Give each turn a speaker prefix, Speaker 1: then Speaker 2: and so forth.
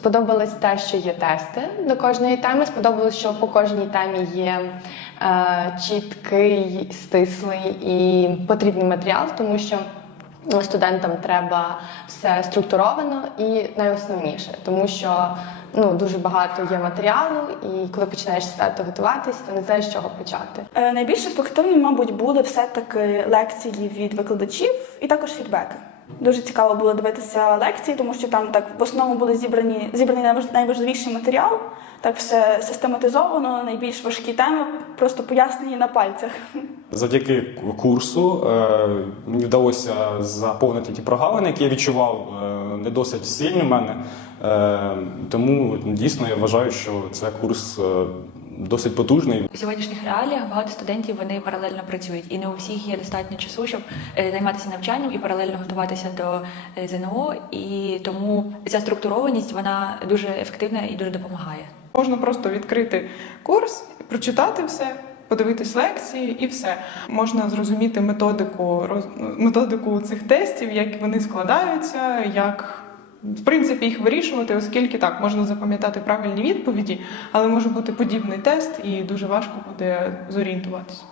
Speaker 1: Сподобалось те, що є тести до кожної теми. Сподобалось, що по кожній темі є е, чіткий, стислий і потрібний матеріал, тому що студентам треба все структуровано і найосновніше, тому що ну дуже багато є матеріалу, і коли починаєш стати готуватись, то не знаєш з чого почати.
Speaker 2: Е, Найбільш ефективними, мабуть, були все-таки лекції від викладачів і також фідбеки. Дуже цікаво було дивитися лекції, тому що там так в основному були зібрані зібраний найваж- найважливіший матеріал. Так все систематизовано, найбільш важкі теми, просто пояснені на пальцях.
Speaker 3: Завдяки курсу е, мені вдалося заповнити ті прогалини, які я відчував е, не досить сильні в мене. Е, тому дійсно я вважаю, що це курс досить потужний.
Speaker 4: У сьогоднішніх реаліях багато студентів вони паралельно працюють, і не у всіх є достатньо часу, щоб е, займатися навчанням і паралельно готуватися до е, ЗНО. І тому ця структурованість вона дуже ефективна і дуже допомагає.
Speaker 5: Можна просто відкрити курс, прочитати все, подивитись лекції і все. Можна зрозуміти методику методику цих тестів, як вони складаються, як в принципі їх вирішувати, оскільки так можна запам'ятати правильні відповіді, але може бути подібний тест, і дуже важко буде зорієнтуватися.